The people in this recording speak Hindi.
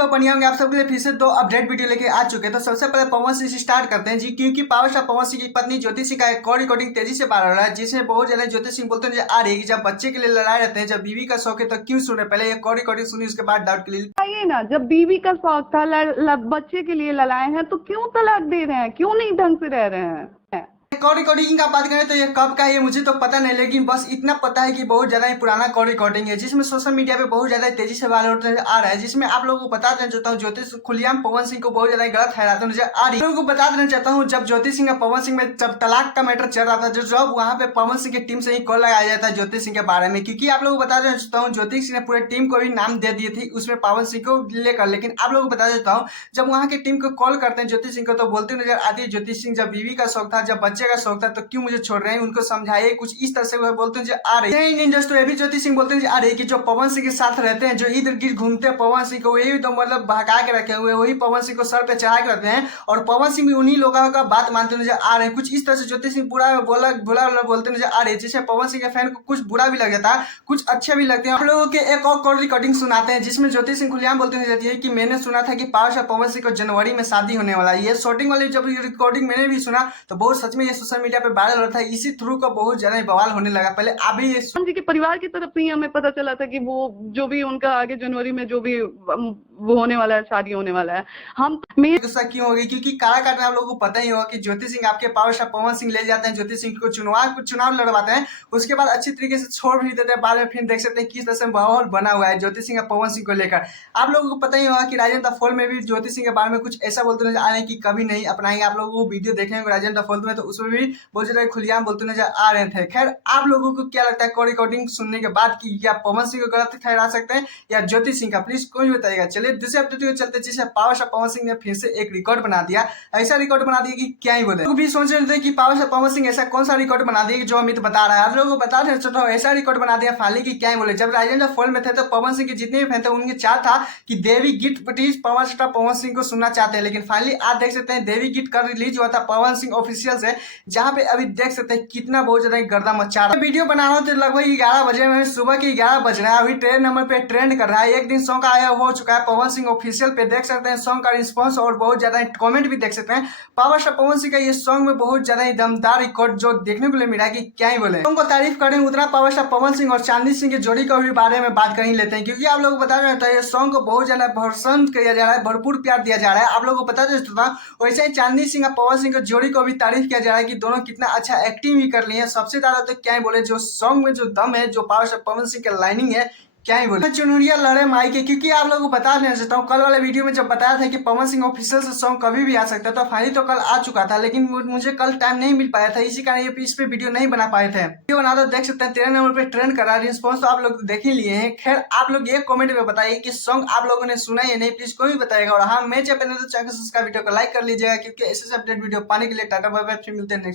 आप बढ़िया होंगे। आप सबके लिए फिर से दो अपडेट वीडियो लेके आ चुके हैं। तो सबसे पहले पवन सिंह से स्टार्ट करते हैं जी, क्योंकि पावर स्टार पवन सिंह की पत्नी ज्योति सिंह का एक कॉल रिकॉर्डिंग तेजी से वायरल हो रहा है, जिसमें बहुत ज्यादा ज्योति सिंह बोलते हैं आ रही है कि जब बच्चे के लिए लड़ाई रहते हैं, जब बीवी का शौक है तो क्यों सुने। पहले ये कॉल रिकॉर्डिंग सुनी, उसके बाद डाउट क्लियर। बताइए ना, जब बीवी का शौक था, बच्चे के लिए लड़ाए हैं तो क्यों तलाक दे रहे हैं? क्यों नहीं ढंग से रह रहे हैं? कॉल रिकॉर्डिंग का बात करें तो ये कब का है ये मुझे तो पता नहीं, लेकिन बस इतना पता है कि बहुत ज्यादा ही पुराना कॉल रिकॉर्डिंग है, जिसमें सोशल मीडिया पे बहुत ज्यादा तेजी से वायरल होते आ रहा है। जिसमें आप लोगों को बता देना चाहता हूँ, ज्योति खुलेआम पवन सिंह को बहुत ज्यादा गलत ठहराते नजर आ रही है। लोगों को बता देना चाहता हूँ, जब ज्योति सिंह पवन सिंह में जब तलाक का मैटर चल रहा था, जब वहाँ पे पवन सिंह की टीम से ही कॉल लगाया जाता है ज्योति सिंह के बारे में, क्योंकि आप लोगों को बता देना चाहता हूँ ज्योति सिंह ने पूरे टीम को भी नाम दे दिए थे उसमें पवन सिंह को लेकर। लेकिन आप लोगों को बता देता हूँ, जब वहाँ की टीम को कॉल करते हैं ज्योति सिंह को तो बोलते नजर आती है ज्योति सिंह, जब बीवी का शौक था, जब बच्चे का शौक था, तो क्यों मुझे छोड़ रहे हैं, उनको समझाइए। कुछ इस तरह से वो बोलते हैं आ रही है। इंडस्ट्री भी ज्योति सिंह बोलते हैं आ रही है कि जो पवन सिंह के साथ रहते हैं, जो इधर गिर घूमते हैं पवन सिंह को, वही तो मतलब बहका के रखे हुए, वही पवन सिंह को सर पे चढ़ा के रखते हैं, और पवन सिंह भी उन्हीं लोगों का बात मानते नजर आ रहे हैं। कुछ इस तरह से ज्योति सिंह बुरा बोला बोलते नजर आ रही है, जिससे पवन सिंह के फैन को कुछ बुरा भी लग जाता है, कुछ अच्छे भी लगते हैं। आप लोगों के एक और कॉल रिकॉर्डिंग सुनाते हैं, जिसमें ज्योति सिंह खुलेआम बोलते नजर है कि मैंने सुना था कि पावर स्टार पवन सिंह को जनवरी में शादी होने वाला है। ये शूटिंग वाली जब रिकॉर्डिंग मैंने भी सुना तो बहुत सच में ये सोशल मीडिया पे वायरल हो रहा था, इसी थ्रू को बहुत ज्यादा बवाल होने लगा। पहले अभी ये जी के परिवार की तरफ से ही हमें पता चला था कि वो जो भी उनका आगे जनवरी में जो भी वो होने वाला है, शादी होने वाला है। हम गुस्सा क्यों हो गई, क्योंकि काराकाट में आप लोगों को पता ही होगा कि ज्योति सिंह आपके पावर स्टार पवन सिंह ले जाते हैं, ज्योति सिंह को चुनाव लड़वाते हैं, उसके बाद अच्छी तरीके से छोड़ भी देते हैं। बाद में फिर देख सकते हैं किस तरह से माहौल बना हुआ है ज्योति सिंह पवन सिंह को लेकर। आप लोगों को पता ही होगा कि राजेंद्र फॉल में भी ज्योति सिंह के बारे में कुछ ऐसा बोलते नजर आ रहे हैं कि कभी नहीं अपनाएंगे। आप लोगों को वीडियो देखे होंगे राजेंद्र फॉल में, तो उसमें भी बहुत ज्यादा खुलेआम बोलते नजर आ रहे थे। खैर, आप लोगों को क्या लगता है कॉल रिकॉर्डिंग सुनने के बाद कि या पवन सिंह को गलत ठहरा सकते हैं या ज्योति सिंह का, प्लीज कोई बताइएगा। चलिए दूसरे अपडेट को चलते, जिसे पावर स्टार पवन सिंह ने फिर से एक रिकॉर्ड बना दिया। ऐसा रिकॉर्ड बना दिया कि क्या ही बोले। लोग भी सोच रहे थे कि पावर स्टार पवन सिंह ऐसा कौन सा रिकॉर्ड बना दिया जो अमित बता रहा है। आप लोगों को बता देना चाहता हूँ, ऐसा रिकॉर्ड बना दिया फाली की क्या ही बोले। जब राजेंद्र फॉल में थे तो पवन सिंह के जितने भी फैन थे उनके चाह था कि देवी gift please power star Pawan Singh को सुनना चाहते हैं। लेकिन फाइनली आज देख सकते हैं देवी गिफ्ट का रिलीज हुआ था पवन सिंह ऑफिशियल से, जहाँ पे अभी देख सकते हैं कितना बहुत ज्यादा गर्दा मचा रहा है। वीडियो बना रहा हूँ तो लगभग 11 बजे में, सुबह के 11 बज रहे हैं। अभी ट्रेंड नंबर पे ट्रेंड कर रहा है। एक दिन सॉन्ग आया हो चुका है पवन सिंह ऑफिशियल पे, देख सकते हैं सॉन्ग का रिस्पॉन्स और बहुत ज्यादा कमेंट भी देख सकते हैं। पावर स्टार पवन सिंह का ये सॉन्ग में बहुत ज्यादा ही दमदार रिकॉर्ड जो देखने को मिला है कि क्या ही बोले। सॉन्ग को तारीफ करें उतना पावर स्टार पवन सिंह और चांदी सिंह की जोड़ी को भी बारे में बात कर ही लेते हैं, क्योंकि आप लोग को बता रहे थे ये सॉन्ग को बहुत ज्यादा पसंद किया जा रहा है, भरपूर प्यार दिया जा रहा है। आप लोगों को बता देता हूं, वैसे ही चांदी सिंह और पवन सिंह की जोड़ी को भी तारीफ किया जा रहा है कि दोनों कितना अच्छा एक्टिंग भी कर लिए हैं। सबसे ज्यादा तो क्या ही बोले, जो सॉन्ग में जो दम है, जो पावर स्टार पवन सिंह की लाइनिंग है, क्या ही बोले। चुनरिया लड़े माई के, क्योंकि आप लोगों को बता देना चाहता हूँ, कल वाले वीडियो में जब बताया था कि पवन सिंह ऑफिशियल से सॉन्ग कभी भी आ सकता था, फाइनली तो कल आ चुका था, लेकिन मुझे कल टाइम नहीं मिल पाया था, इसी कारण ये इस पे वीडियो नहीं बना पाए थे। वीडियो बना तो देख सकते हैं 13 नंबर पे ट्रेंड कर रहा है, रिस्पॉन्स तो आप लोग देख ही लिए हैं। खैर, आप लोग ये कमेंट में बताइए कि सॉन्ग आप लोगों ने सुना या नहीं, प्लीज कोई भी बताएगा। और हाँ, मैं चाहे तो चैनल वीडियो को लाइक कर लीजिएगा, क्योंकि ऐसे अपडेट वीडियो पाने के लिए टाटा बाय बाय, फिर मिलते हैं नेक्स्ट।